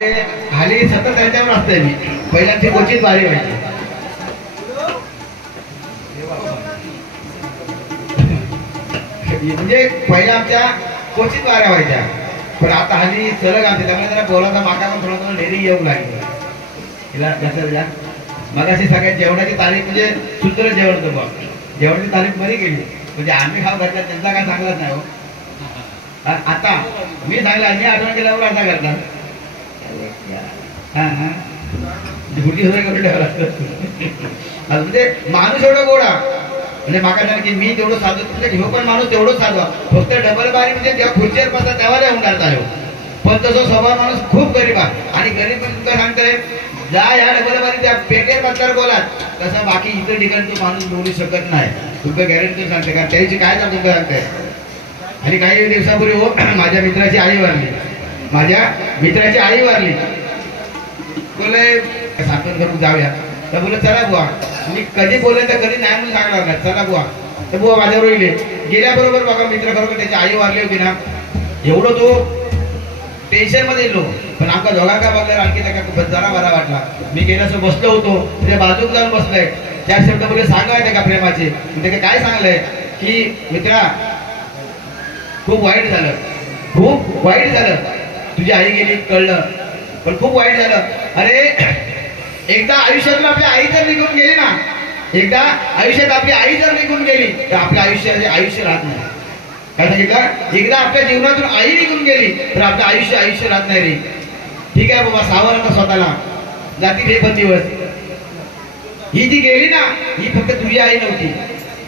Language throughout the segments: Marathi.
खाली सतत त्यांच्यावर असतंय मी पहिल्यांची क्वचित बारी व्हायची म्हणजे पहिल्या आमच्या क्वचित बाऱ्या व्हायच्या पण आता हल्ली सलग आणते त्यामुळे जरा बोलाचा माका पण थोडा डेरी येऊ लागली तिला कसं मगाशी सगळ्यात जेवणाची तारीख म्हणजे सूत्र जेवण होतं बघ जेवणाची तारीख बरी गेली म्हणजे आम्ही खाऊ घातला त्यांचा काय चांगलाच नाही हो आता मी सांगला मी आठवण केल्यावर आता करतात म्हणजे माणूस एवढा गोडा म्हणजे माका सांग की मी तेवढं साधू म्हणजे घेऊ पण माणूस तेवढंच साधवा फक्त डबल बारी म्हणजे जेव्हा खुर्चीवर बसता तेव्हा येऊन काढता येऊ पण तसं स्वभाव माणूस खूप गरीब आहे आणि गरीब तुमका सांगताय जा या डबल बारी त्या पेटेर बसल्यावर बोलात तसं बाकी इतर ठिकाणी तो माणूस बोलू शकत नाही तुमचं गॅरंटी सांगते कारण त्याची काय जात तुमचं सांगताय आणि काही दिवसापूर्वी हो माझ्या मित्राची आई वारली माझ्या मित्राची आई वारली बोले साखर करून जाऊया तर बोलत चला बुवा मी कधी बोलले तर कधी नाही म्हणून सांगणार नाही चला बुवा तर बुवा माझ्यावर गेल्याबरोबर बघा मित्र खरोखर त्याची आई वारली होती ना एवढं तो टेन्शन मध्ये येलो पण आमका दोघांका बघल्यावर आणखी त्या जरा बरा वाटला मी गेल्यासो बसलो होतो म्हणजे बाजूक जाऊन बसलोय त्या शब्द बोले सांगायचं का प्रेमाचे म्हणजे काय सांगलंय की मित्रा खूप वाईट झालं तुझी आई गेली कळलं पण खूप वाईट झालं अरे एकदा आयुष्यातून आपली आई जर निघून गेली ना एकदा आयुष्यात आपली आई जर निघून गेली तर आपल्या आयुष्य राहत नाही काय सांगितलं एकदा आपल्या जीवनातून आई निघून गेली तर आपलं आयुष्य राहत नाही रे ठीक आहे बाबा सावर आता स्वतःला जातील हे पण दिवस ही जी गेली ना ही फक्त तुझी आई नव्हती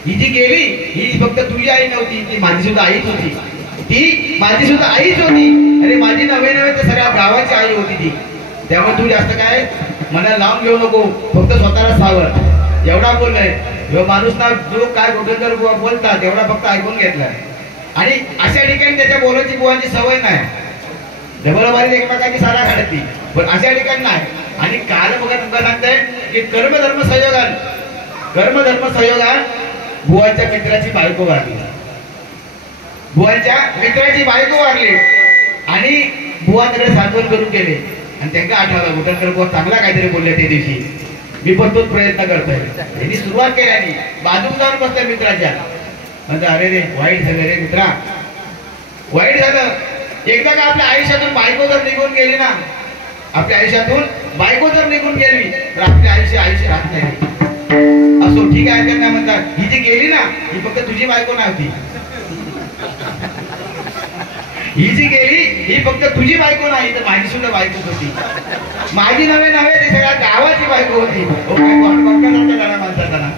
ही जी गेली ही फक्त तुझी आई नव्हती ती माझी सुद्धा आईच होती ती माझी सुद्धा आईच होती अरे माझी नव्हे तर सगळ्या गावाची आई होती ती त्यामुळे तू जास्त काय मनाला लावून घेऊ नको फक्त स्वतःला सावर एवढा बोललाय माणूस ना जो काय कुठे जर बोलतात एवढा फक्त ऐकून घेतलाय आणि अशा ठिकाणी त्याच्या बोलायची बुवांची सवय नाही डबलबारीत एकमेकांची सारा काढती पण अशा ठिकाणी नाही आणि काल बघा तुमका सांगताय की कर्मधर्म संयोगान बुवांच्या मित्राची बायको वारली आणि बुवांकडे सांत्वन करून गेले आणि त्यांना आठवलं मुठणकर बुवा चांगला काहीतरी बोलले त्या दिवशी मी पण तोच प्रयत्न करतोय त्यांनी सुरुवात केल्याने बाजूक जाऊन बसतोय मित्राच्या म्हणजे अरे रे वाईट झालं रे मित्रा वाईट झालं एकदा का आपल्या आयुष्यातून बायको जर निघून गेली ना आपल्या आयुष्यातून बायको जर निघून गेली तर आपले आयुष्य राहत नाही असो ठीक आहे त्यांना म्हणतात ही जी गेली ना ही फक्त तुझी बायको नव्हती ही जी गेली ही फक्त तुझी बायको नाही तर माझी सुद्धा बायको होती माझी नव्हे ती सगळ्या गावाची बायको होती माणसाला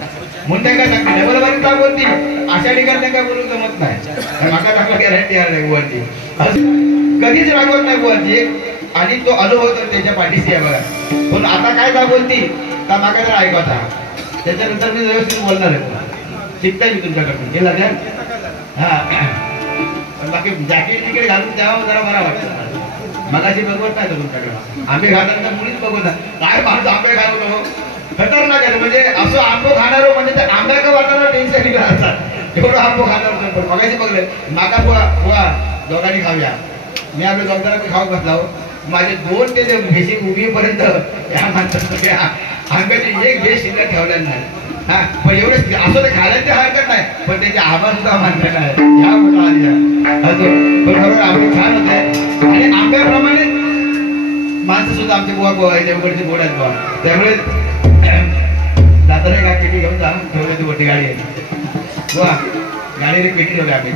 म्हणून त्यांना सांगते डबल बारी का बोलती अशा ठिकाणी त्यांना बोलून जमत नाही माका चांगला गॅरंटी आहे बुवांची कधीच रागवत नाही बुवांची आणि तो अनुभव तर त्याच्या पाठीशी आहे बघा पण आता काय का बोलती का माका जर ऐकवता त्याच्यानंतर मी व्यवस्थित बोलणार आहे शिकताय मी तुमच्याकडून हे लक्षात हा बाकी जॅकेट तिकडे घालून तेव्हा जरा बरा वाटतं मगाशी बघवत नाही तुमच्याकडे आंबे घालताना मुलीच बघवत काय माणूस आंबे घालवतो खतरनाक आहे म्हणजे असं आंबो खाणार म्हणजे त्या आंब्याचं वाटायला टेन्शन निघत असतात एवढं आंबो खाणार पण मगाशी बघले माका बुवा दोघांनी खाऊया मी आपल्या दोघांना खाऊ बसला माझे दोन ते भेशी उभीपर्यंत या माणसाच्या आंब्याचे एक भेस शिल्लक ठेवलेला नाही हा पण एवढं असं ते खायला हरकत नाही पण त्याचे आभार सुद्धा मानलेला आहे ह्या मोठा आली असं पण खरोखर आंबे छान होते आणि आंब्याप्रमाणे माणसं सुद्धा आमचे बुवा याच्या उघडचे गोड आहेत बुवा त्यामुळे जाताना का पेटी घेऊन जा ठेवली ती मोठी गाडी आहे बुवा गाडीने पेटी ठेवली आम्ही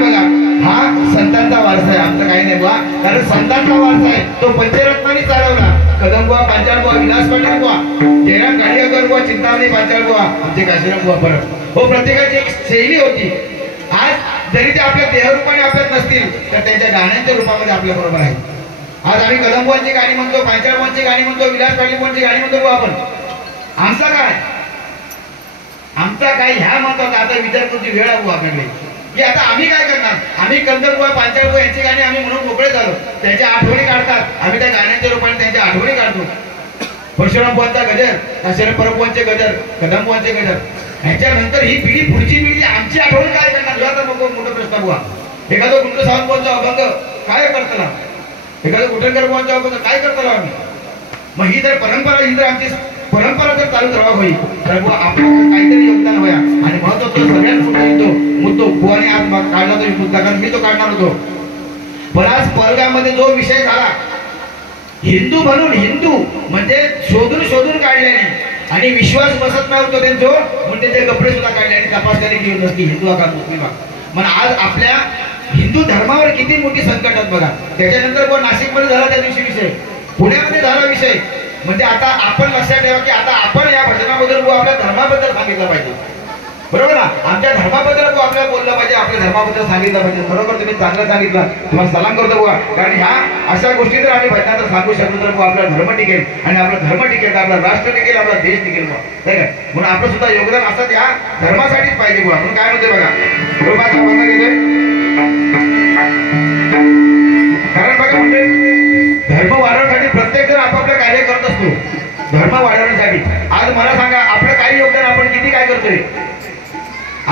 बघा हा संतांचा वारसा आहे आमचा काही नाही बुवा कारण संतांचा वारसा आहे तो पंचरत्नांनी चालवला कदम बुवा पांचाळ बुवा विलास पाटील बुवा जयराम गाडीकर बुवा चिंतामणी पांचाळ बुवा आमचे काशीराम बुवा परत हो प्रत्येकाची एक शैली होती आज जरी ते आपल्या देहरूपाने आपल्यात नसतील तर त्यांच्या गाण्यांच्या रूपामध्ये आपल्या बरोबर आहे आज आम्ही कदम बुवांची गाणी म्हणतो पांचाळ बुवांची गाणी म्हणतो विलास पाटील बुवांची गाणी म्हणतो बुवा आपण आमचा काय ह्या महत्वाचा आता विचार करूची वेळ आहे बुवा आपल्याकडे की आता आम्ही काय करणार आम्ही कंदर बुवा पांचाळ बुवा यांची गाणी आम्ही म्हणून मोकळे झालो त्यांच्या आठवणी काढतात आम्ही त्या गाण्यांच्या रूपाने त्यांच्या आठवणी काढतो परशुराम बुवांचा गजर काशीराम परमबुवांचे गजर कदम बुवांचे गजर ह्याच्यानंतर ही पिढी पुढची पिढी आमची आठवण काय करणार मोठा प्रश्न बुवा एखादं गुंड सावंत अभंग काय करतला, एखादं कुठेकर बोलचा अभंग काय करतला आम्ही. मग ही जर परंपरा, ही जर आमची परंपरा जर चालू राहावं होईल तर आपलं काहीतरी योगदान होया. आणि महत्वाचं सगळ्यात मोठा मुद्दो बुवाने आज काढला तो मुद्दा, कारण मी तो काढणार होतो. पण आज परगामध्ये जो विषय झाला, हिंदू म्हणून हिंदू म्हणजे शोधून शोधून काढल्याने आणि विश्वास बसत नव्हतो त्यांचो म्हणून त्याचे कपडे सुद्धा काढले आणि तपासणी घेऊन नसती हिंदू का मुस्लिम. पण आज आपल्या हिंदू धर्मावर किती मोठी संकटात बघा. त्याच्यानंतर कोण नाशिकमध्ये झाला त्या दिवशी विषय, पुण्यामध्ये झाला विषय. म्हणजे आता आपण लक्षात ठेवा की आता आपण या भजनाबद्दल आपल्या धर्माबद्दल सांगितलं पाहिजे, बरोबर ना. आमच्या धर्माबद्दल आपल्याला बोललं पाहिजे, आपल्या धर्माबद्दल सांगितलं पाहिजे. बरोबर, तुम्ही चांगलं सांगितलं, तुम्हाला सलाम करतो बुवा. कारण ह्या अशा गोष्टी जर आम्ही भजनात सांगू शकलो तर आपला धर्म टिकेल, आणि आपला धर्म टिकेल तर आपला राष्ट्र टिकेल, आपला देश टिकेल बुवा, नाही काय. म्हणून आपलं सुद्धा योगदान असं या धर्मासाठीच पाहिजे बुवा. म्हणून काय म्हणतोय बघा, रुपाचा बंद घेतोय. कारण बघा म्हणजे धर्म वाढवण्यासाठी प्रत्येक जण आपापलं कार्य करत असतो, धर्म वाढवण्यासाठी. आज मला सांगा आपलं काही योगदान आपण किती काय करतोय.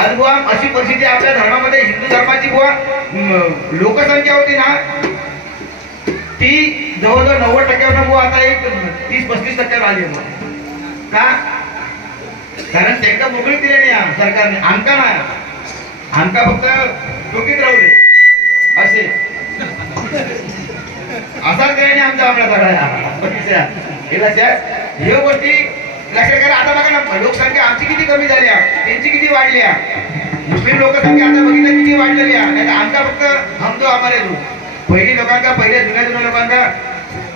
आज बुवा अशी परिस्थिती आपल्या धर्मामध्ये, हिंदू धर्माची बुवा लोकसंख्या होती ना ती जवळजवळ 90% बुवा आता एक 30-35% आली का. कारण त्यांना मोकळी दिली नाही सरकारने, आमका नाही, आमका फक्त डोकीत राहू दे असे असाच काही नाही आमचा आपल्या सगळ्या हे गोष्टी लक्षात करा. आता बघा ना लोकसंख्या आमची किती कमी झाली, त्यांची किती वाढली. मुस्लिम लोकसंख्या आता बघितलं किती वाढलेली आहे. नाही तर आमचा फक्त हम तो हमारे जो पहिली लोकांका, पहिल्या जुन्या लोकांका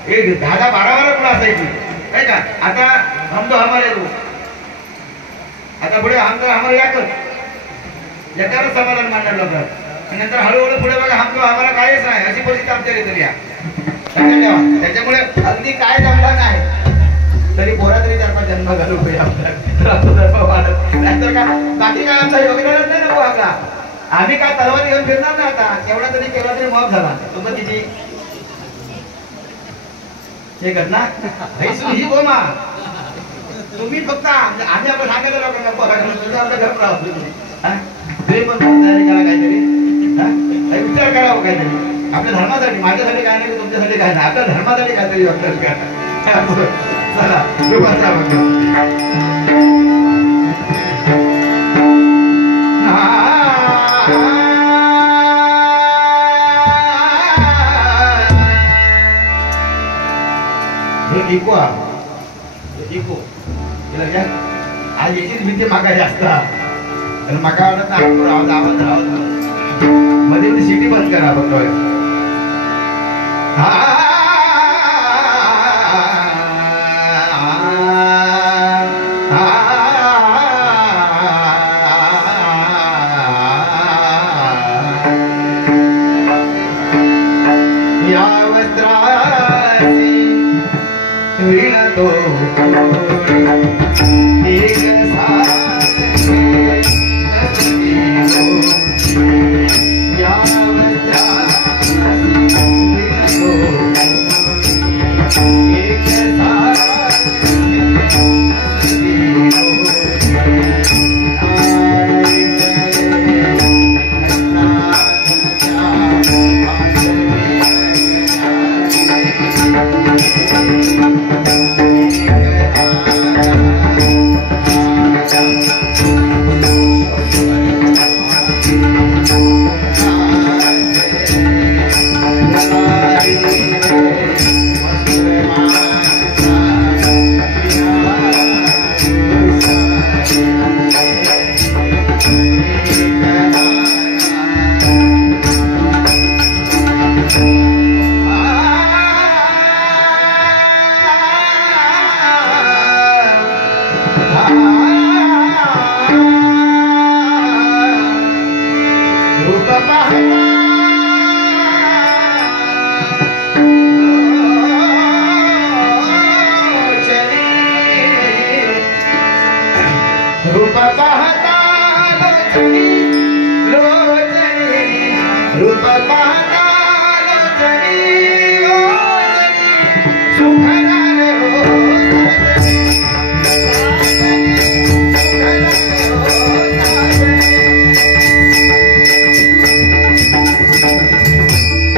एक 10-12 मुलं असायची नाही का. आता हम तो हमारे जो, आता पुढे हम तो हमारे याच्यावरच समाधान मानणार लोक. नंतर हळूहळू पुढे बघा हम तो हमारा कायच नाही अशी परिस्थिती आमच्या इथे या. त्याच्यामुळे अगदी काय जमला नाही तरी पोरा तरी 4-5 जन्म घालू नाहीतर का बाकी काय आमचा योगदानच नाही नको आपला. आम्ही काय तलवार घेऊन फिरणार ना. आता केवढा तरी माफ झाला तुमचं किती हे घटना ही गोमा तुम्ही फक्त आम्ही आपण सांगायचं लोकांना आपलं घर राहतो तुम्ही पण तयारी करा काहीतरी, विचार करावं काहीतरी आपल्या धर्मासाठी. माझ्यासाठी काय नाही, तुमच्यासाठी काय नाही, आपल्या धर्मासाठी काहीतरी योगदान करा. चला कृपाचा आज याचीच भीती मागा जास्त मागा वाटत आवाज मध्ये मध्ये सिटी बंद करा बघतोय.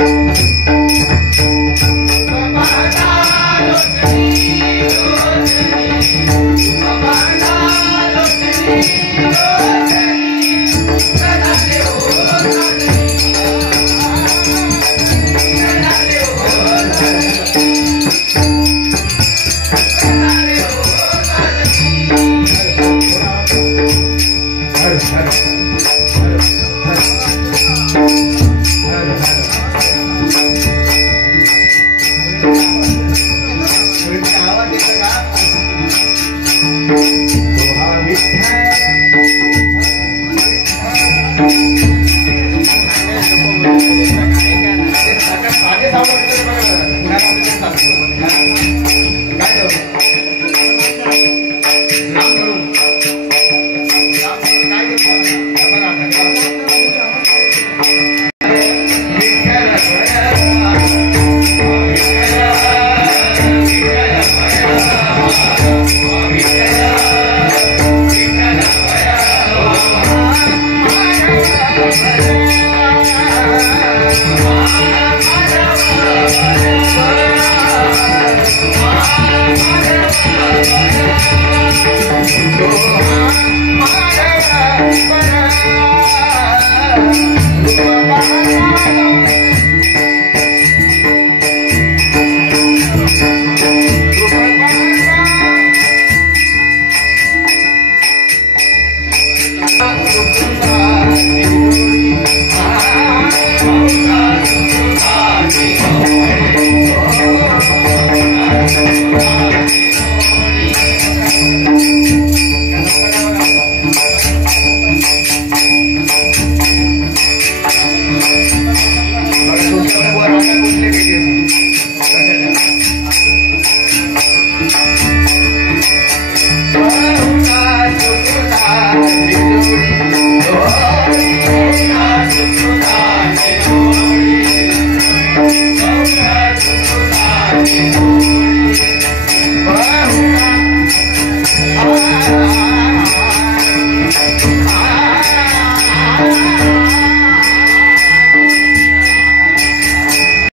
Oh